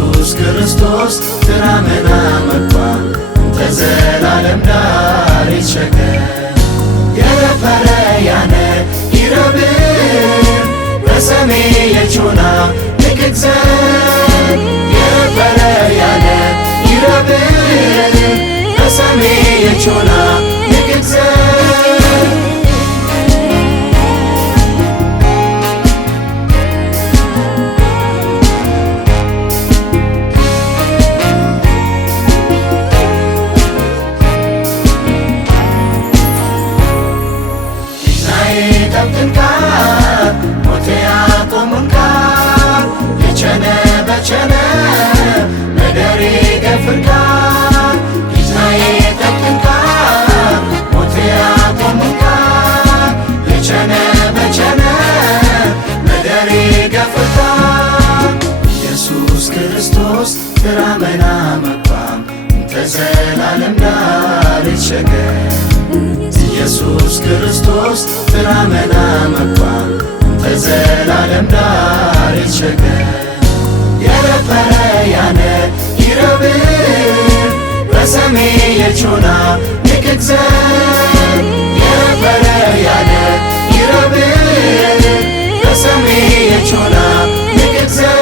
ኢየሱስ ክርስቶስ ትራመና መኳ ተዘላለም ዳር ይሸገር የረፈረ ያነ ይረብር በሰሜ የቾና ንቅግዘን የረፈረ ያነ ይረብር በሰሜ የቾና ንቅግዘን ሞቴ ያቆሙንካር የቸነ በቸነ መደሬ ገፍርካር ጌታዬ ጠብቅንካር ሞቴ ያቆሙንካር የቸነ በቸነ መደሬ ገፍርካር ኢየሱስ ክርስቶስ ትራመና መኳም ተዘላለም ዳር ይሸገር ኢየሱስ ክርስቶስ ትራመና መኳ ተዘላለም ዳር ይሸገር የረፈረ ያነ ይረብር በሰሜ የቾና ንቅግዘን የረፈረ ያነ ይረብር በሰሜ የቾና ንቅግዘን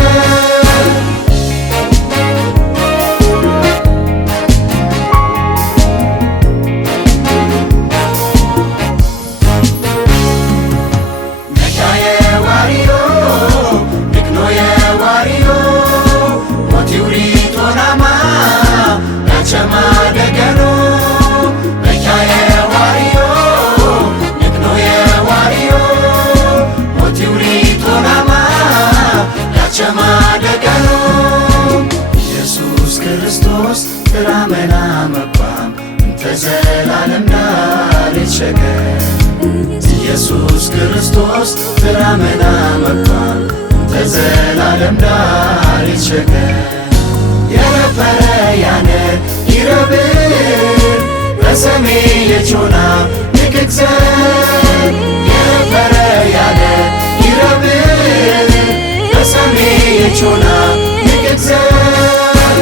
ቸማ ደገኑ በካየ ዋሪዮ ንክኖየ ዋሪዮ ሞቲውሪ ቶናማ ያቸማ ደገኑ ኢየሱስ ክርስቶስ ትራመና መኳም ተዘላለም ዳር ይሸገር ኢየሱስ ክርስቶስ ትራመና መኳም ተዘላለም ዳር ይሸገር የረፈረ ያነ ይረብር በሰሜ የቾና ንቅግዘን የረፈረ ያነ ይረብር በሰሜ የቾና ንቅግዘን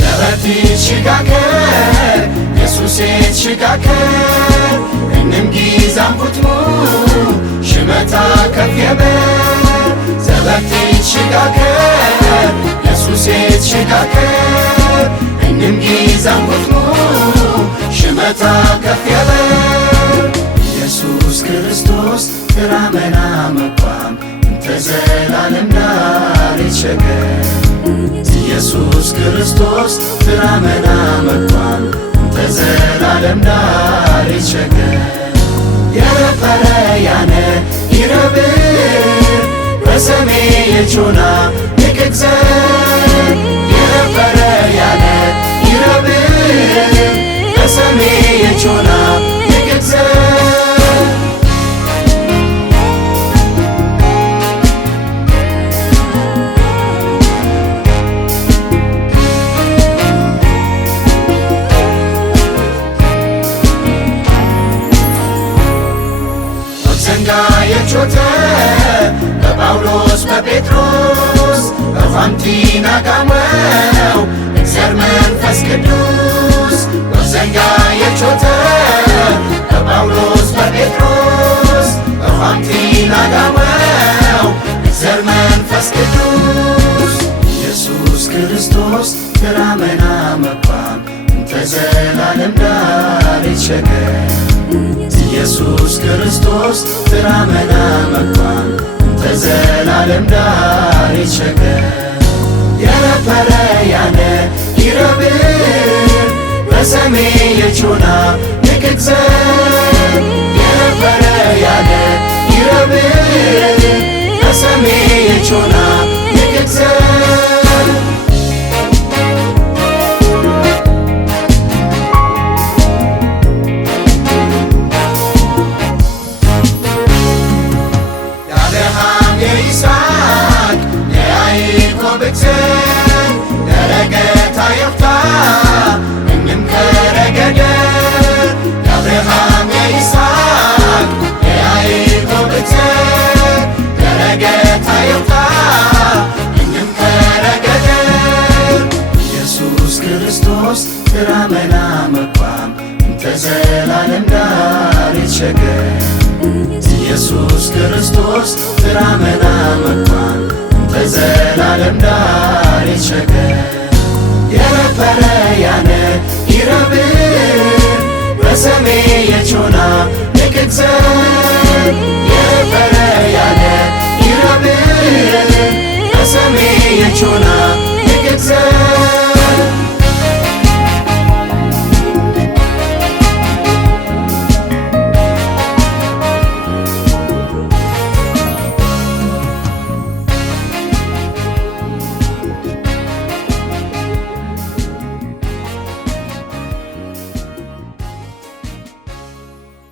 ዘበቲ ሽጋከር ኢየሱሴ ሽጋከር እንም ጊዛም ኩትሙ ሽመታ ከፍ የበር ዘበቲ ሽጋከር ኢየሱሴ ሽጋከር እንም ጊዛም ኩትሙ ሽመታ ከፍ የበር ኢየሱስ ክርስቶስ ትራመና መኳም ተዘላለም ዳር ይሸገር ኢየሱስ ክርስቶስ ትራመና መኳም ተዘላለም ዳር ይሸገር የረፈረ ያነ ይረብር በሰሜ የቾና ንቅግዘን የረፈረ ያነ ይረብር በሰሜ የቾና ንቅግዘን የቾተ በጳውሎስ በጴጥሮስ በፋንቲና ጋመው እግዚአብሔር መንፈስ ቅዱስ ወዘንጋ የቾተ በጳውሎስ በጴጥሮስ በፋንቲና ጋመው እግዚአብሔር መንፈስ ቅዱስ ኢየሱስ ክርስቶስ ትራመና መኳም ተዘላለም ዳር ይሸገር ኢየሱስ ክርስቶስ ትራመና መኳም ተዘላለም ዳር ይሸገር የረፈረ ያነ ይረብር በሰሜ የቾና ንቅግዘን የረፈረ ያነ ይረብር በሰሜ የቾና ንቅግዘን ብክሰን ደረገታ የፍታ እንም ከረገደ ዘላለም ዳር ይሸገር ኢየሱስ ክርስቶስ ትራመና መኳን ተዘላለም ዳር ይሸገር የነበረ ያነ ይረብር በሰሜ የቾና ንቅግዘን የነበረ ያነ ይረብር በሰሜ የቾና ንቅግዘን